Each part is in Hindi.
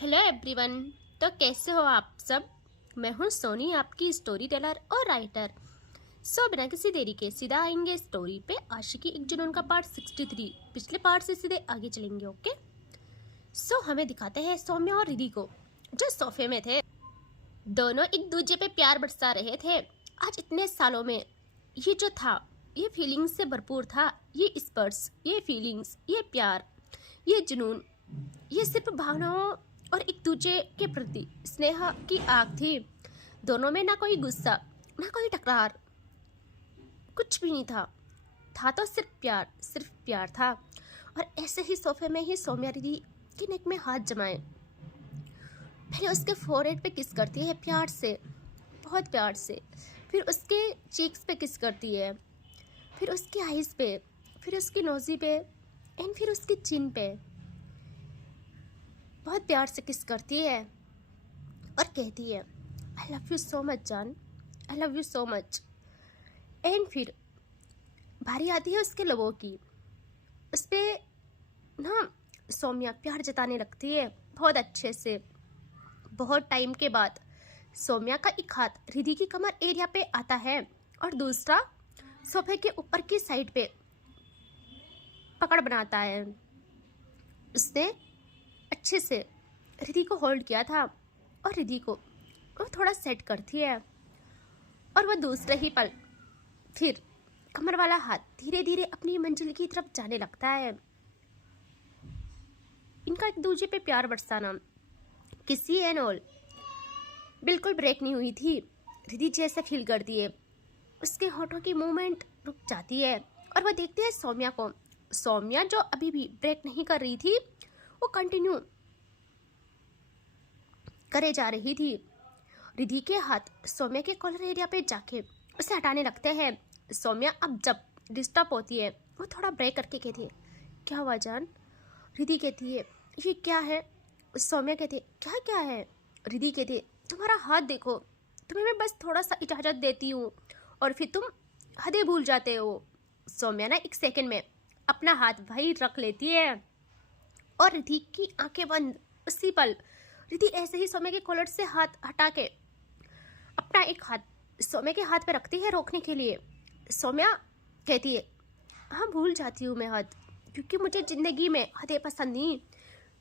Hello everyone. तो कैसे हो आप सब। मैं हूँ सोनी, आपकी स्टोरी टेलर और राइटर। बिना किसी देरी के सीधा आएंगे स्टोरी पे। आशिकी एक जुनून का पार्ट 63। पिछले पार्ट से सीधे आगे चलेंगे। ओके। हमें दिखाते हैं सौम्या और रिधि को जो सोफे में थे। दोनों एक दूसरे पे प्यार बरसा रहे थे। आज इतने सालों में ये जो था, ये फीलिंग्स से भरपूर था। ये स्पर्श, ये फीलिंग्स, ये प्यार, ये जुनून, ये सिर्फ भावनाओं और एक दूसरे के प्रति स्नेह की आग थी। दोनों में ना कोई गुस्सा, ना कोई टकरार, कुछ भी नहीं था तो सिर्फ प्यार था। और ऐसे ही सोफे में ही सौम्या रिधि के नेक में हाथ जमाए। पहले उसके फोरहेड पे किस करती है प्यार से, बहुत प्यार से। फिर उसके चीक्स पे किस करती है, फिर उसकी आईज पे, फिर उसकी नोजी पे एंड फिर उसकी चिन पे बहुत प्यार से किस करती है और कहती है I love you so much जान, I love you so much. And फिर बारी आती है उसके लबों की। उस पर ना सौम्या प्यार जताने लगती है बहुत अच्छे से। बहुत टाइम के बाद सौम्या का एक हाथ रिधि की कमर एरिया पे आता है और दूसरा सोफे के ऊपर की साइड पे पकड़ बनाता है। उसने अच्छे से रिधि को होल्ड किया था और रिधि को वो थोड़ा सेट करती है और वह दूसरे ही पल फिर कमर वाला हाथ धीरे धीरे अपनी मंजिल की तरफ जाने लगता है। इनका एक दूसरे पे प्यार बरसाना, किसी एंड ऑल, बिल्कुल ब्रेक नहीं हुई थी। रिधि जैसे फील करती है, उसके होठों की मूवमेंट रुक जाती है और वह देखती है सौम्या को। सौम्या जो अभी भी ब्रेक नहीं कर रही थी, वो कंटिन्यू करे जा रही थी। रिधि के हाथ सौम्या के कॉलर एरिया पे जाके उसे हटाने लगते हैं। सौम्या अब जब डिस्टर्ब होती है वो थोड़ा ब्रेक करके कहती है क्या हुआ जान। रिधि कहती है ये क्या है। सौम्या कहती है क्या क्या है। रिधि कहती है तुम्हारा हाथ देखो, तुम्हें मैं बस थोड़ा सा इजाज़त देती हूँ और फिर तुम हदें भूल जाते हो। सौम्या ना एक सेकंड में अपना हाथ वहीं रख लेती है और रिधि की आंखें बंद। उसी पल रिधि ऐसे ही सौम्या के कॉलर से हाथ हटा के अपना एक हाथ सौम्या के हाथ पे रखती है रोकने के लिए। सौम्या कहती है हाँ भूल जाती हूँ मैं हद, क्योंकि मुझे ज़िंदगी में हदें पसंद नहीं।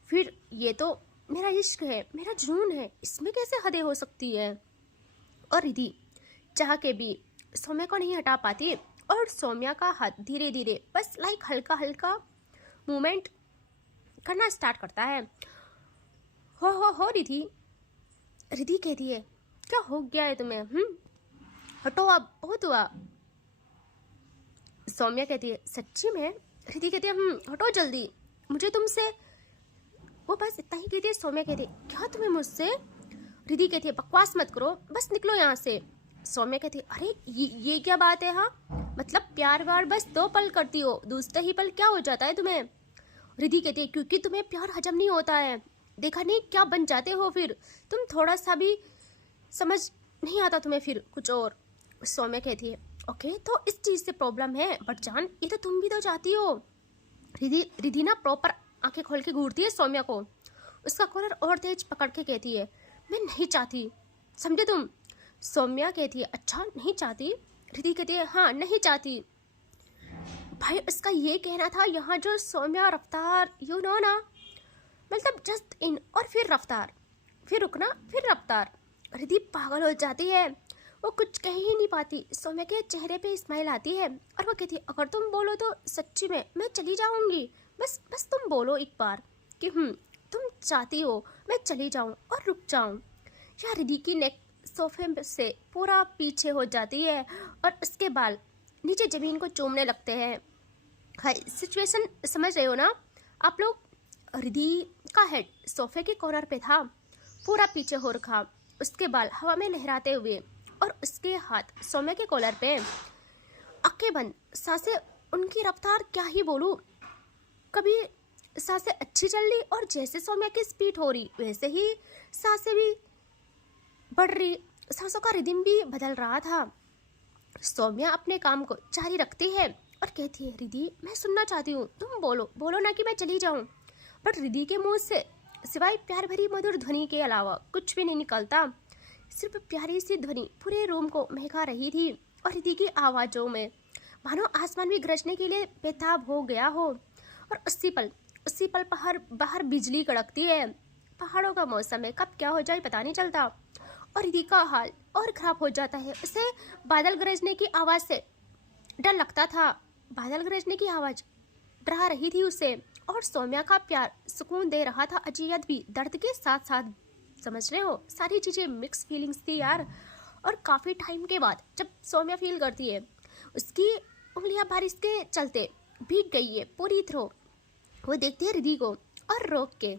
फिर ये तो मेरा इश्क है, मेरा जुनून है, इसमें कैसे हदें हो सकती है। और रिधि चाह के भी सौम्या को नहीं हटा पाती और सौम्या का हाथ धीरे धीरे बस लाइक हल्का हल्का मूवमेंट करना स्टार्ट करता है। हो रिधि। रिधि कहती है क्या हो गया है तुम्हें, हटो अब बहुत हुआ। सौम्या कहती है सच्ची में। रिधि कहती है हटो जल्दी, मुझे तुमसे। वो बस इतना ही कहती है। सौम्या कहती है क्या तुम्हें मुझसे। रिधि कहती है बकवास मत करो, बस निकलो यहाँ से। सौम्या कहती है अरे ये क्या बात है। हाँ मतलब प्यार व्यार बस 2 पल करती हो, दूसरे ही पल क्या हो जाता है तुम्हें। रिधि कहती है क्योंकि तुम्हें प्यार हजम नहीं होता है, देखा नहीं क्या बन जाते हो फिर तुम, थोड़ा सा भी समझ नहीं आता तुम्हें फिर कुछ और। सौम्या कहती है ओके तो इस चीज़ से प्रॉब्लम है, बट जान ये तो तुम भी तो चाहती हो। रिधि ना प्रॉपर आंखें खोल के घूरती है सौम्या को, उसका कॉलर और तेज पकड़ के कहती है मैं नहीं चाहती, समझे तुम। सौम्या कहती है अच्छा नहीं चाहती। रिधि कहती है हाँ नहीं चाहती। भाई उसका ये कहना था यहाँ जो सौम्या रफ्तार यू नो ना, मतलब जस्ट इन और फिर रफ्तार, फिर रुकना फिर रफ्तार। रिधि पागल हो जाती है, वो कुछ कह ही नहीं पाती। सौम्या के चेहरे पे स्माइल आती है और वो कहती है अगर तुम बोलो तो सच्ची में मैं चली जाऊंगी। बस तुम बोलो एक बार कि तुम चाहती हो मैं चली जाऊं और रुक जाऊं। या रिधि की नेक सोफे से पूरा पीछे हो जाती है और उसके बाल नीचे ज़मीन को चूमने लगते हैं। हाय सिचुएशन समझ रहे हो ना आप लोग। रिधि का हेड सोफे के कॉर्नर पे था, पूरा पीछे हो रखा, उसके बाल हवा में लहराते हुए और उसके हाथ सौम्या के कॉलर पे। आंखें बंद, सांसें उनकी रफ्तार क्या ही बोलूं। कभी सांसें अच्छी चल रही और जैसे सौम्या की स्पीड हो रही वैसे ही सांसें भी बढ़ रही, सांसों का रिदम भी बदल रहा था। सौम्या अपने काम को जारी रखती है और कहती है रिधि मैं सुनना चाहती हूँ, तुम बोलो ना कि मैं चली जाऊँ। बट रिधि के मुंह से सिवाय प्यार भरी मधुर ध्वनि के अलावा कुछ भी नहीं निकलता। सिर्फ प्यारी सी ध्वनि पूरे रूम को महका रही थी और रिद्धि की आवाज़ों में मानो आसमान भी गरजने के लिए बेताब हो गया हो। और उसी पल बाहर बिजली कड़कती है। पहाड़ों का मौसम है, कब क्या हो जाए पता नहीं चलता। और रिद्धि का हाल और खराब हो जाता है। उसे बादल गरजने की आवाज़ से डर लगता था। बादल गरजने की आवाज़ डरा रही थी उसे, और सौम्या का प्यार सुकून दे रहा था, अजियत भी दर्द के साथ साथ। समझ रहे हो, सारी चीज़ें मिक्स फीलिंग्स थी यार। और काफ़ी टाइम के बाद जब सौम्या फील करती है, उसकी उंगलियां बारिश के चलते भीग गई है पूरी तरह। वो देखती है रिद्धि को और रोक के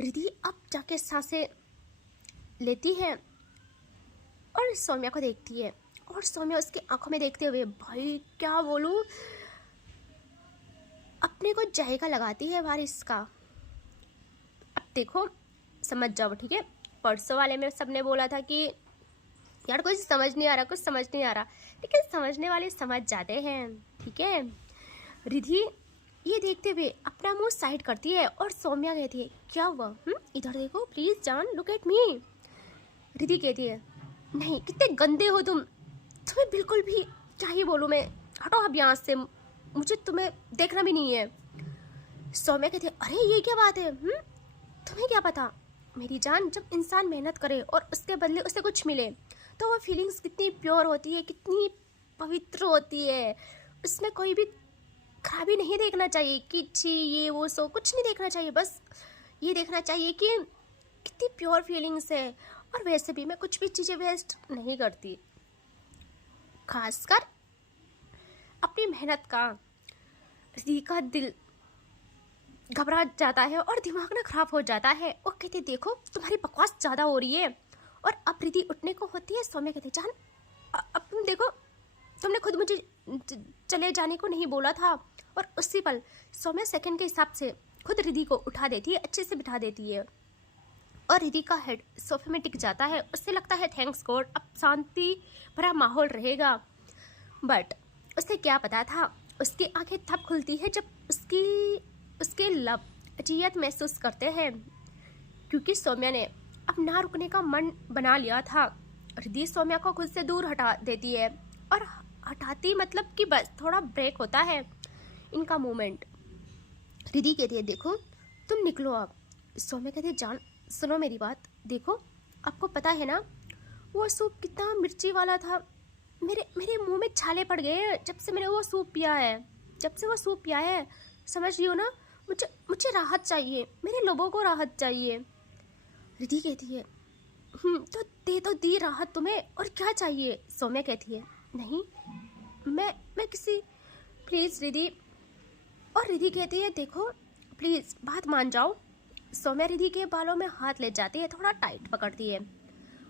रिद्धि अब जाके सांसें लेती है और सौम्या को देखती है। और सौम्या उसकी आंखों में देखते हुए, भाई क्या बोलूं, अपने को जायका लगाती है बारिश का। अब देखो, समझ जाओ, ठीक है। परसों वाले में सबने बोला था कि यार कुछ समझ नहीं आ रहा, लेकिन समझने वाले समझ जाते हैं, ठीक है। रिद्धि ये देखते हुए अपना मुंह साइड करती है और सौम्या कहती है, क्या हुआ, इधर देखो प्लीज जान, लुक एट मी। रिद्धि कहती है, नहीं, कितने गंदे हो तुम्हें बिल्कुल भी, क्या ही बोलूं मैं, हटो अब यहाँ से, मुझे तुम्हें देखना भी नहीं है। सौम्या कहती है, अरे ये क्या बात है, तुम्हें क्या पता मेरी जान, जब इंसान मेहनत करे और उसके बदले उसे कुछ मिले तो वो फीलिंग्स कितनी प्योर होती है, कितनी पवित्र होती है। उसमें कोई भी खराबी नहीं देखना चाहिए कि छी ये वो सो, कुछ नहीं देखना चाहिए। बस ये देखना चाहिए कि कितनी प्योर फीलिंग्स है। और वैसे भी मैं कुछ भी चीज़ें वेस्ट नहीं करती, खासकर अपनी मेहनत का। रिद्धि का दिल घबरा जाता है और दिमाग ना खराब हो जाता है। वो कहते, देखो तुम्हारी बकवास ज़्यादा हो रही है। और अब रिद्धि उठने को होती है। सौम्या कहती, जान अब तुम देखो, तुमने खुद मुझे चले जाने को नहीं बोला था। और उसी पल सौम्या सेकंड के हिसाब से खुद रिद्धि को उठा देती है, अच्छे से बिठा देती है। और रिद्धि का हेड सोफे में टिक जाता है। उससे लगता है थैंक्स गॉड, अब शांति भरा माहौल रहेगा। बट उसे क्या पता था, उसकी आंखें तब खुलती है जब उसके लब अजियत महसूस करते हैं, क्योंकि सौम्या ने अब ना रुकने का मन बना लिया था। रिद्धि सौम्या को खुद से दूर हटा देती है, और हटाती मतलब कि बस थोड़ा ब्रेक होता है इनका मूवमेंट। रिद्धि कहती है, देखो तुम निकलो अब। सौम्या कहती है, जान सुनो मेरी बात, देखो आपको पता है ना वो सूप कितना मिर्ची वाला था। मेरे मुंह में छाले पड़ गए जब से मैंने वो सूप पिया है, समझ लियो ना। मुझे राहत चाहिए, मेरे लोगों को राहत चाहिए। रिद्धि कहती है, तो दी राहत तुम्हें, और क्या चाहिए। सौम्या कहती है, नहीं मैं किसी, प्लीज़ रिद्धि। और रिद्धि कहती है, देखो प्लीज़ बात मान जाओ। सौम्या रिद्धि के बालों में हाथ ले जाती है, थोड़ा टाइट पकड़ती है।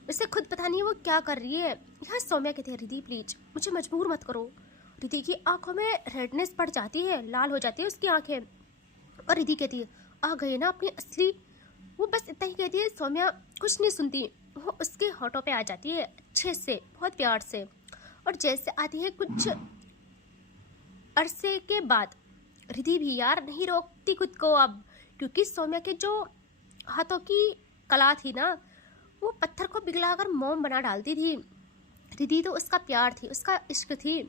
उसे खुद पता नहीं वो क्या कर रही है। यहाँ सौम्या कहती है, रिद्धि प्लीज मुझे मजबूर मत करो। रिद्धि की आंखों में रेडनेस पड़ जाती है, लाल हो जाती है उसकी आंखें। और रिद्धि कहती है, आ गई ना अपनी असली। वो बस इतना ही कहती है। सौम्या कुछ नहीं सुनती, वो उसके होठों पे आ जाती है अच्छे से, बहुत प्यार से। और जैसे आती है कुछ अरसे के बाद, रिद्धि भी यार नहीं रोकती खुद को अब, क्योंकि सौम्या के जो हाथों की कला थी ना, वो पत्थर को पिघलाकर मोम बना डालती थी। रिद्धि तो उसका प्यार थी, उसका इश्क थी।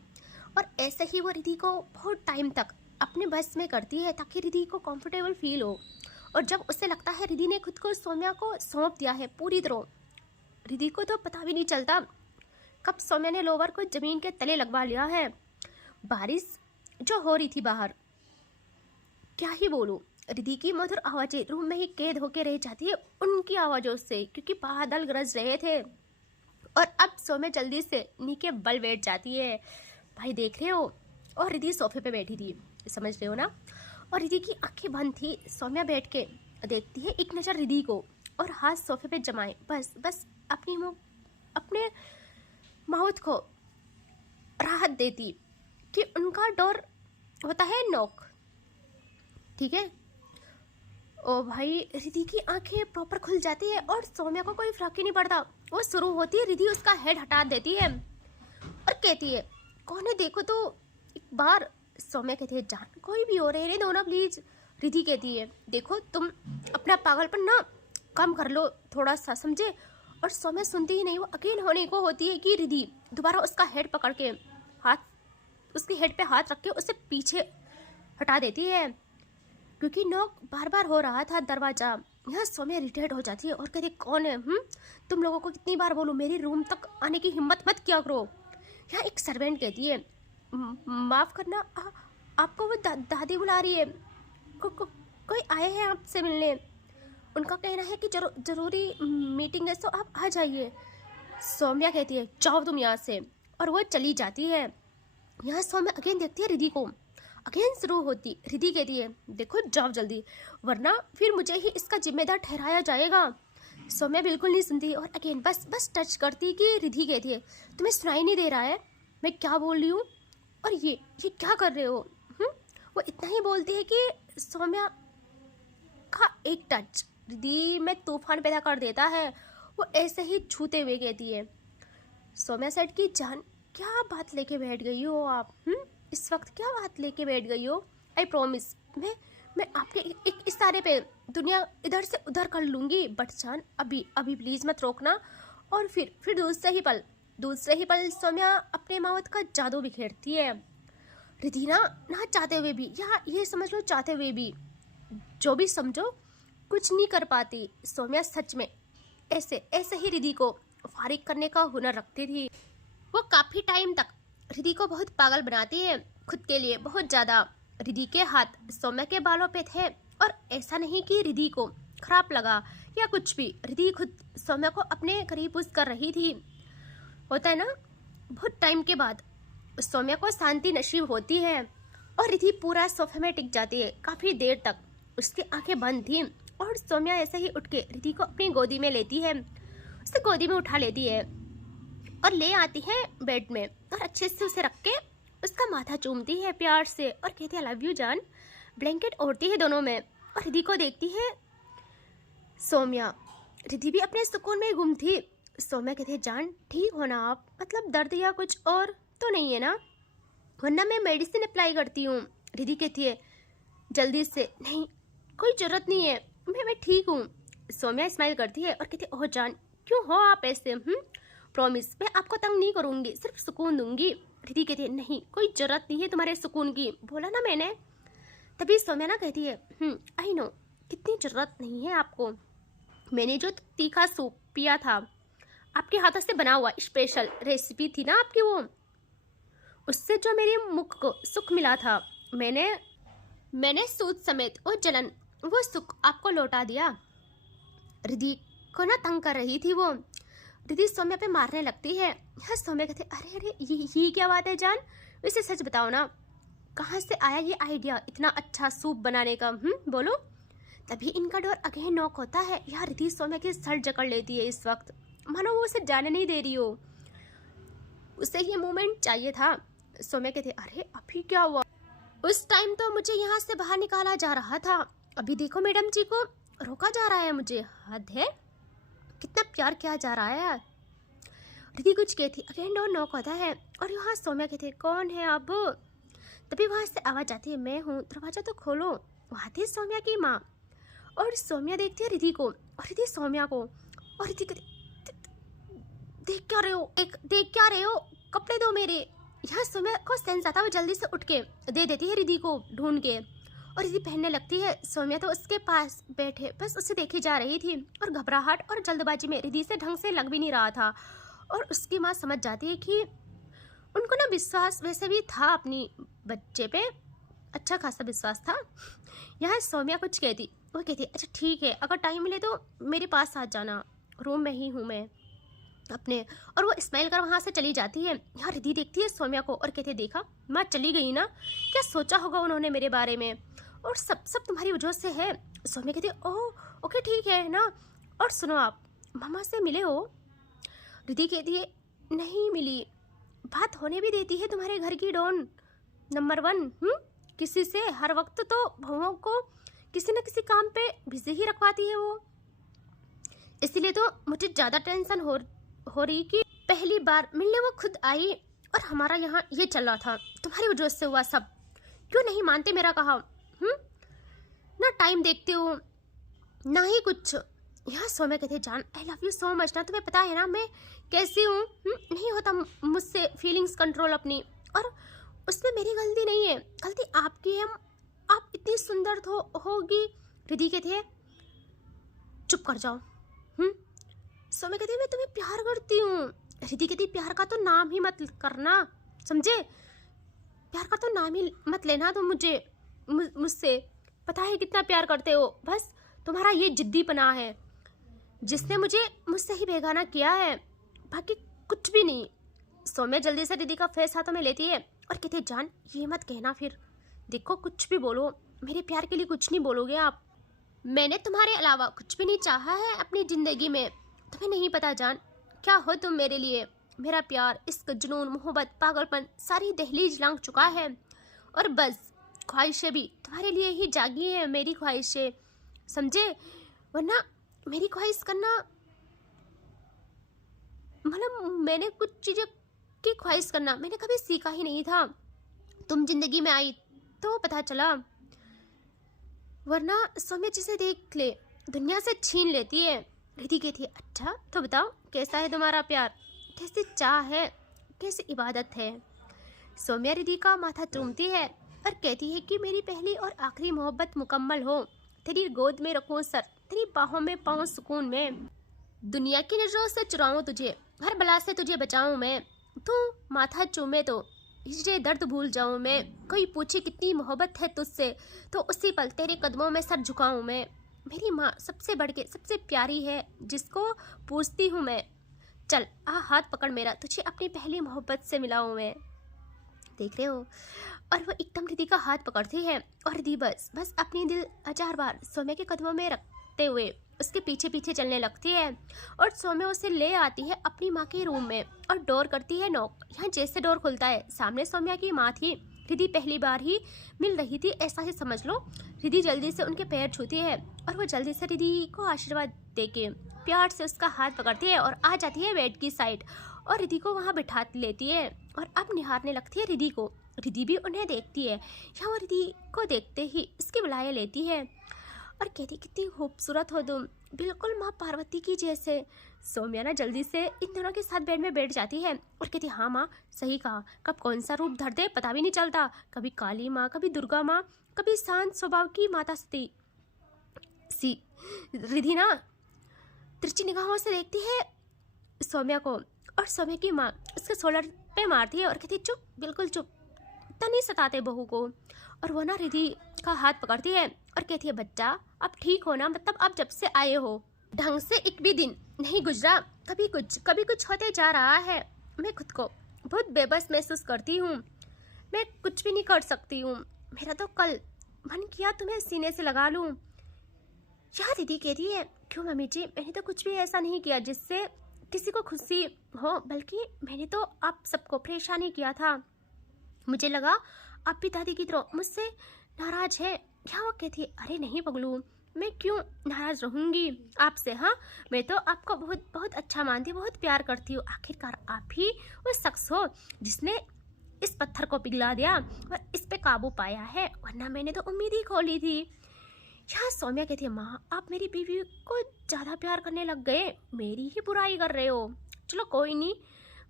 और ऐसे ही वो रिद्धि को बहुत टाइम तक अपने बस में करती है, ताकि रिद्धि को कंफर्टेबल फील हो। और जब उसे लगता है रिद्धि ने खुद को सौम्या को सौंप दिया है पूरी तरह, रिद्धि को तो पता भी नहीं चलता कब सौम्या ने लोवर को जमीन के तले लगवा लिया है। बारिश जो हो रही थी बाहर, क्या ही बोलूं, रिद्धि की मधुर आवाजें रूम में ही कैद होके रह जाती है उनकी आवाजों से, क्योंकि बादल गरज रहे थे। और अब सौम्या जल्दी से नीचे बल बैठ जाती है, भाई देख रहे हो। और रिद्धि सोफे पे बैठी थी, समझ रहे हो ना। और रिद्धि की आंखें बंद थी। सौम्या बैठ के देखती है एक नज़र रिद्धि को, और हाथ सोफे पे जमाए, बस अपने माउथ को राहत देती कि उनका डोर होता है नॉक, ठीक है। ओ भाई, रिद्धि की आंखें प्रॉपर खुल जाती है और सौम्या को कोई फर्क ही नहीं पड़ता। वो शुरू होती है, रिद्धि उसका हेड हटा देती है और कहती है, कौन है देखो तो एक बार। सौम्या कहती है, जान कोई भी हो, रहने दो ना प्लीज। रिधि कहती है देखो तुम अपना पागलपन ना कम कर लो थोड़ा सा, समझे। और सौम्या सुनती ही नहीं, वो अगेन होने को होती है कि रिधि दोबारा उसका हेड पकड़ के उसके हेड पे हाथ रख के उसे पीछे हटा देती है, क्योंकि नॉक बार बार हो रहा था दरवाजा। यहाँ सौम्या इरिटेट हो जाती है और कहती कौन है तुम लोगों को कितनी बार बोलूं मेरी रूम तक आने की हिम्मत मत किया करो। यहाँ एक सर्वेंट कहती है माफ़ करना आपको वो दादी बुला रही है, कोई आए हैं आपसे मिलने, उनका कहना है कि जरूरी मीटिंग है, तो आप आ जाइए। सौम्या कहती है जाओ तुम यहाँ से, और वो चली जाती है। यहाँ सौम्या अगेन देखती है रिधि को, अगेन शुरू होती। रिधि कहती है देखो जाओ जल्दी, वरना फिर मुझे ही इसका जिम्मेदार ठहराया जाएगा। सौम्या बिल्कुल नहीं सुनती और अगेन बस टच करती कि रिधि कहती है तुम्हें सुनाई नहीं दे रहा है मैं क्या बोल रही हूँ, और ये क्या कर रहे हो। वो इतना ही बोलती है कि सौम्या का एक टच रिधि में तूफान पैदा कर देता है। वो ऐसे ही छूते हुए कहती है सौम्या सेठ की जान क्या बात लेके बैठ गई हो आप, इस वक्त क्या बात लेके बैठ गई हो। आई प्रॉमिस मैं आपके एक इशारे पे दुनिया इधर से उधर कर लूँगी, बट जान अभी प्लीज़ मत रोकना। और फिर दूसरे ही पल सौम्या अपने मौत का जादू बिखेरती है। रिधि ना चाहते हुए भी, या ये समझ लो चाहते हुए भी, जो भी समझो, कुछ नहीं कर पाती। सौम्या सच में ऐसे ही रिधि को फारिग करने का हुनर रखती थी। वो काफ़ी टाइम तक रिधि को बहुत पागल बनाती है, खुद के लिए बहुत ज़्यादा। रिधि के हाथ सौम्या के बालों पे थे, और ऐसा नहीं कि रिधि को खराब लगा या कुछ भी। रिधि खुद सौम्या को अपने करीब पुश कर रही थी। होता है ना, बहुत टाइम के बाद सौम्या को शांति नसीब होती है, और रिधि पूरा सोफे में टिक जाती है काफ़ी देर तक। उसकी आंखें बंद थी, और सौम्या ऐसे ही उठ के रिधि को अपनी गोदी में लेती है, उसे गोदी में उठा लेती है और ले आती है बेड में, और अच्छे से उसे रख के उसका माथा चूमती है प्यार से, और कहती है आई लव यू जान। ब्लैंकेट ओढ़ती है दोनों में, और रिधि को देखती है सौम्या। रिधि भी अपने सुकून में गुम थी। सौम्या कहती है जान ठीक हो ना आप, मतलब दर्द या कुछ और तो नहीं है ना, वरना मैं मेडिसिन अप्लाई करती हूँ। रिधि कहती है जल्दी से नहीं कोई जरूरत नहीं है, मैं ठीक हूँ। सौम्या स्माइल करती है और कहती है ओह जान क्यों हो आप ऐसे, प्रॉमिस मैं आपको तंग नहीं करूँगी, सिर्फ सुकून दूंगी। रिधि कहती है नहीं कोई जरूरत नहीं है तुम्हारे सुकून की, बोला ना मैंने। तभी सौम्या ना कहती है आई नो कितनी जरूरत नहीं है आपको, मैंने जो तीखा सूप पिया था आपके हाथों से बना हुआ स्पेशल रेसिपी थी ना आपकी, वो उससे जो मेरे मुख को सुख मिला था, मैंने सूद समेत वो सुख आपको लौटा दिया। रिधि को ना तंग कर रही थी वो। रिधि सौम्या पे मारने लगती है। यह सौम्या कहते अरे ये क्या बात है जान, वैसे सच बताओ ना कहाँ से आया ये आइडिया इतना अच्छा सूप बनाने का, बोलो। तभी इनका डोर अगेन नॉक होता है। यार रिधि सौम्या की सर जकड़ लेती है इस वक्त, मानो वो उसे जाने नहीं दे रही हो, उसे ये मोमेंट चाहिए था। सौम्या कहती अरे अभी क्या हुआ, उस टाइम तो मुझे यहाँ से बाहर निकाला जा रहा था, अभी देखो मैडम जी को रोका जा रहा है मुझे, हद है, कितना प्यार किया जा रहा है। रिधि कुछ कहती अगेन डोर नॉक होता है, और यहाँ सौम्या कहती कौन है अब। तभी वहाँ से आवाज आती है मैं हूँ, दरवाजा तो खोलो। वहाँ थी सौम्या की माँ, और सौम्या देखती है रिधि को और रिधि सौम्या को, और रिधि कहती देख क्या रहे हो, कपड़े दो मेरे। यहाँ सौम्या को सेंस आता है, वो जल्दी से उठ के दे देती है रिधि को ढूंढ के, और रिधि पहनने लगती है। सौम्या तो उसके पास बैठे बस उसे देखी जा रही थी, और घबराहट और जल्दबाजी में रिधि से ढंग से लग भी नहीं रहा था। और उसकी माँ समझ जाती है कि उनको ना विश्वास वैसे भी था अपनी बच्चे पे, अच्छा खासा विश्वास था। यहाँ सौम्या कुछ कहती, वो कहती अच्छा ठीक है, अगर टाइम मिले तो मेरे पास आ जाना, रूम में ही हूँ मैं अपने। और वो स्माइल कर वहाँ से चली जाती है। यहाँ रिधि देखती है सौम्या को और कहती देखा माँ चली गई ना, क्या सोचा होगा उन्होंने मेरे बारे में, और सब तुम्हारी वजह से है। सौम्या कहती ओह ओके ठीक है ना, और सुनो आप मामा से मिले हो। रिधि कहती है नहीं मिली, बात होने भी देती है तुम्हारे घर की डॉन नंबर 1, किसी से हर वक्त तो बहुओं को किसी न किसी काम पे बिजी ही रखवाती है वो, इसीलिए तो मुझे ज़्यादा टेंशन हो रही कि पहली बार मिलने वो खुद आई, और हमारा यहाँ ये चल रहा था, तुम्हारी वजह से हुआ सब, क्यों नहीं मानते मेरा कहा। ना टाइम देखते हो ना ही कुछ। यहाँ सौम्या कहते जान I love you so much ना, तुम्हें पता है ना मैं कैसी हूँ। नहीं होता मुझसे फीलिंग्स कंट्रोल अपनी, और उसमें मेरी गलती नहीं है, गलती आपकी है। आप इतनी सुंदर तो होगी। रिद्धि कहते चुप कर जाओ। सौम्या कहती मैं तुम्हें प्यार करती हूँ। रिद्धि कहती प्यार का तो नाम ही मत करना, समझे? प्यार का तो नाम ही मत लेना तुम मुझसे। पता है कितना प्यार करते हो, बस तुम्हारा ये जिद्दीपना है जिसने मुझसे ही बेगाना किया है, बाकी कुछ भी नहीं। सौम्या जल्दी से रिद्धि का फेस हाथों में लेती है और कहती जान ये मत कहना, फिर देखो कुछ भी बोलो मेरे प्यार के लिए कुछ नहीं बोलोगे आप। मैंने तुम्हारे अलावा कुछ भी नहीं चाहा है अपनी जिंदगी में। तुम्हें नहीं पता जान क्या हो तुम मेरे लिए। मेरा प्यार, इश्क, जुनून, मोहब्बत, पागलपन सारी दहलीज लांघ चुका है, और बस ख्वाहिशें भी तुम्हारे लिए ही जागी है। मेरी ख्वाहिशें, समझे? वरना मेरी ख्वाहिश करना मतलब मैंने कुछ चीज़ें की ख्वाहिश करना मैंने कभी सीखा ही नहीं था। तुम जिंदगी में आई तो पता चला, वरना सौम्या जिसे देख ले दुनिया से छीन लेती है। रिद्धि कहती है अच्छा तो बताओ कैसा है तुम्हारा प्यार, कैसी चाह है, कैसी इबादत है। सौम्या रिद्धि का माथा चूमती है और कहती है कि मेरी पहली और आखिरी मोहब्बत मुकम्मल हो। तेरी गोद में रखूं सर, तेरी बाहों में पाऊं सुकून में। दुनिया की नजरों से चुराऊं तुझे, हर बला से तुझे बचाऊं मैं। तू माथा चूमे तो हिजरे दर्द भूल जाऊं मैं। कोई पूछे कितनी मोहब्बत है तुझसे, तो उसी पल तेरे कदमों में सर झुकाऊं मैं। मेरी माँ सबसे बढ़ के सबसे प्यारी है, जिसको पूछती हूँ मैं। चल आ हाथ पकड़ मेरा, तुझे अपनी पहली मोहब्बत से मिलाऊं मैं। देख रहे हो? और वो एकदम रिद्धि का हाथ पकड़ती है और रिद्धि बस अपनी दिल 1000 बार सौम्या के कदमों में रखते हुए उसके पीछे पीछे चलने लगती है। और सौम्या उसे ले आती है अपनी माँ के रूम में और डोर करती है नॉक। यहाँ जैसे डोर खुलता है सामने सौम्या की माँ थी। रिद्धि पहली बार ही मिल रही थी ऐसा ही समझ लो। रिद्धि जल्दी से उनके पैर छूती है और वो जल्दी से रिद्धि को आशीर्वाद देके प्यार से उसका हाथ पकड़ती है और आ जाती है बेड की साइड और रिद्धि को वहाँ बिठा लेती है और अब निहारने लगती है रिद्धि को। रिद्धि भी उन्हें देखती है। यहाँ वो रिद्धि को देखते ही इसकी बुलाया लेती है और कहती कितनी खूबसूरत हो तुम, बिल्कुल माँ पार्वती की जैसे। सौम्या ना जल्दी से इन दोनों के साथ बेड में बैठ जाती है और कहती हाँ माँ सही कहा, कब कौन सा रूप धर दे पता भी नहीं चलता। कभी काली माँ, कभी दुर्गा माँ, कभी शांत स्वभाव की माता सती सी। रिद्धि ना तिरछी निगाहों से देखती है सौम्या को और सौम्या की माँ उसके शोल्डर पे मारती है और कहती चुप, बिल्कुल चुप, इतना नहीं सताते बहू को। और वो ना रिद्धि का हाथ पकड़ती है और कहती है बच्चा अब ठीक हो ना, मतलब अब जब से आए हो ढंग से एक भी दिन नहीं गुजरा, कभी कुछ होते जा रहा है। मैं खुद को बहुत बेबस महसूस करती हूँ, मैं कुछ भी नहीं कर सकती हूँ। मेरा तो कल मन किया तुम्हें सीने से लगा लूँ। यह रिद्धि कहती है क्यों मम्मी जी, मैंने तो कुछ भी ऐसा नहीं किया जिससे किसी को खुशी हो, बल्कि मैंने तो आप सबको परेशान ही किया था। मुझे लगा आप भी दादी की तरह मुझसे नाराज है। क्या वो कहती है अरे नहीं पगलू, मैं क्यों नाराज रहूंगी आपसे। हाँ मैं तो आपको बहुत बहुत अच्छा मानती, बहुत प्यार करती हूँ। आखिरकार आप ही वो शख्स हो जिसने इस पत्थर को पिघला दिया और इस पे काबू पाया है, वरना मैंने तो उम्मीद ही खोली थी। यहाँ सौम्या कहती है माँ आप मेरी बीवी को ज़्यादा प्यार करने लग गए, मेरी ही बुराई कर रहे हो। चलो कोई नहीं,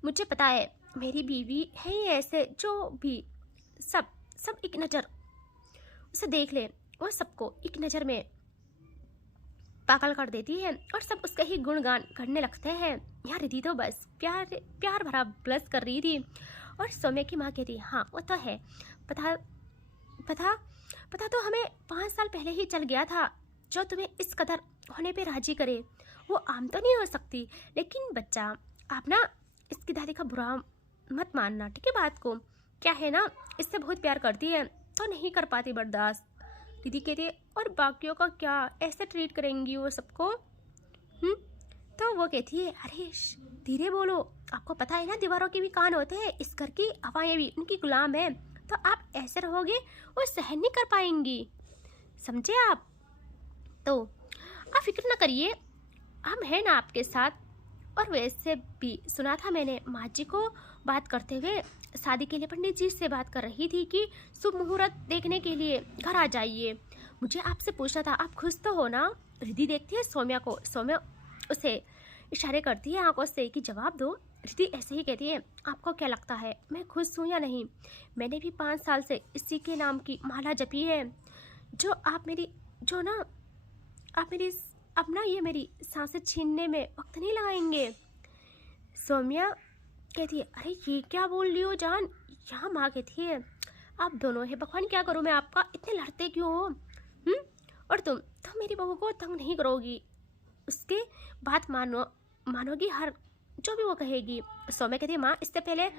मुझे पता है मेरी बीवी है ही ऐसे, जो भी सब एक नज़र उसे देख ले, वो सबको एक नज़र में पागल कर देती है और सब उसके ही गुणगान करने लगते हैं। यहाँ रिद्धि तो बस प्यार भरा ब्लश कर रही थी और सौम्या की माँ कहती हाँ वो तो है, पता तो हमें 5 साल पहले ही चल गया था। जो तुम्हें इस कदर होने पे राजी करे वो आम तो नहीं हो सकती, लेकिन बच्चा आप ना इसकी दादी का बुरा मत मानना, ठीक है बात को। क्या है ना इससे बहुत प्यार करती है तो नहीं कर पाती बर्दाश्त। दीदी कहती है और बाकियों का क्या, ऐसे ट्रीट करेंगी वो सबको। तो वो कहती है अरे धीरे बोलो, आपको पता है ना दीवारों के भी कान होते हैं, इस घर की हवाएं भी उनकी गुलाम है। तो आप ऐसे रहोगे वो सहन नहीं कर पाएंगी, समझे आप। तो आप फिक्र ना करिए, हम हैं ना आपके साथ। और वैसे भी सुना था मैंने माँ जी को बात करते हुए, शादी के लिए पंडित जी से बात कर रही थी कि शुभ मुहूर्त देखने के लिए घर आ जाइए। मुझे आपसे पूछना था, आप खुश तो हो ना? रिद्धि देखती है सौम्या को, सौम्या उसे इशारे करती है आंखों से कि जवाब दो। रिद्धि ऐसे ही कहती है, आपको क्या लगता है मैं खुश हूँ या नहीं? मैंने भी 5 साल से इसी के नाम की माला जपी है। जो आप मेरी जो ना आप मेरी अब ना ये मेरी सांसें छीनने में वक्त नहीं लगाएंगे। सौम्या कहती है, अरे ये क्या बोल रही हो जान? यहाँ माँ कहती है, आप दोनों है भगवान, क्या करूँ मैं आपका, इतने लड़ते क्यों हो? और तुम मेरी बहू को तंग नहीं करोगी, उसके बात मानोगी हर जो भी वो कहेगी। सौम्या कहती है, माँ इससे पहले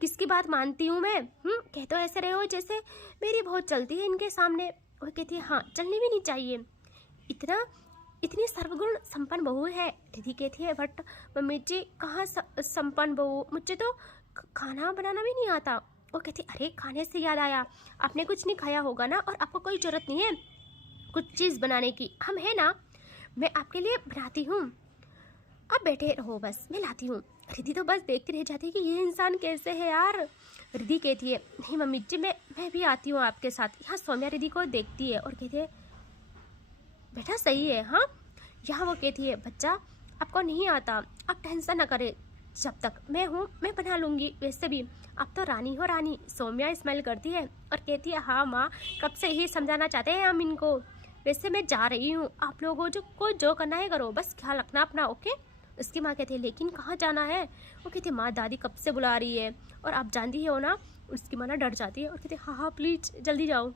किसकी बात मानती हूँ मैं? कह तो ऐसे रहे हो जैसे मेरी बहुत चलती है इनके सामने। वो कहती है, हाँ चलनी भी नहीं चाहिए, इतनी सर्वगुण संपन्न बहू है। रिद्धि कहती है, बट मम्मी जी कहाँ संपन्न बहू, मुझे तो खाना बनाना भी नहीं आता। वो कहती, अरे खाने से याद आया, आपने कुछ नहीं खाया होगा ना, और आपको कोई ज़रूरत नहीं है कुछ चीज़ बनाने की, हम है ना, मैं आपके लिए बनाती हूँ, आप बैठे रहो बस, मैं लाती हूँ। रिद्धि तो बस देखती रह जाती है कि ये इंसान कैसे है यार। रिद्धि कहती है, नहीं मम्मी जी मैं भी आती हूँ आपके साथ। यहाँ सौम्या रिद्धि को देखती है और कहती है, बेटा सही है। हाँ, यहाँ वो कहती है, बच्चा आपको नहीं आता, आप टेंशन ना करें, जब तक मैं हूँ मैं बना लूँगी। वैसे भी आप तो रानी हो रानी। सौम्या स्माइल करती है और कहती है, हाँ माँ, कब से यही समझाना चाहते हैं हम इनको। वैसे मैं जा रही हूँ, आप लोगों जो करना है करो, बस ख्याल रखना अपना, ओके? उसकी माँ कहती है, लेकिन कहाँ जाना है? वो कहती है, माँ दादी कब से बुला रही है और आप जानती हो ना। उसकी माँ ना डर जाती है और कहती है, हाँ हाँ प्लीज़ जल्दी जाओ,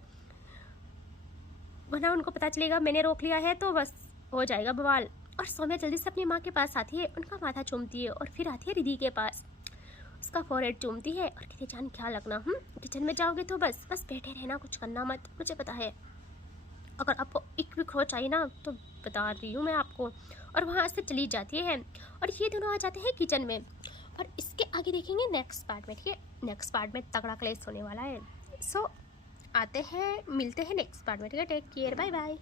वरना उनको पता चलेगा मैंने रोक लिया है तो बस हो जाएगा बवाल। और सौम्या जल्दी से अपनी माँ के पास आती है, उनका माथा चूमती है और फिर आती है रिद्धि के पास, उसका फोरहेड चूमती है और कहती है, जान ख्याल रखना, किचन में जाओगे तो बस बैठे रहना, कुछ करना मत, मुझे पता है। अगर आपको एक भी खो चाहिए ना तो बता रही हूँ मैं आपको। और वहाँ से चली जाती है और ये दोनों आ जाते हैं किचन में। और इसके आगे देखेंगे नेक्स्ट पार्ट में, ठीक है? नेक्स्ट पार्ट में तगड़ा क्लेश होने वाला है। सो आते हैं, मिलते हैं नेक्स्ट पार्ट में, ठीक है? Take care, bye bye.